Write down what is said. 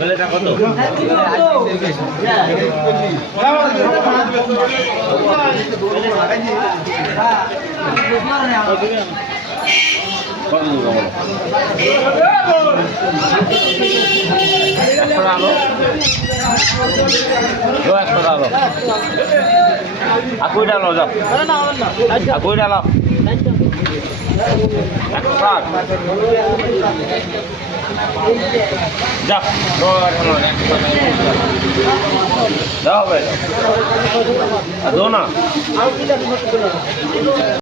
বেলেটা কত? Aku udah lo, Jok. Aku udah lo. Ekstrak. Jak, lo. Dah, be. Adona.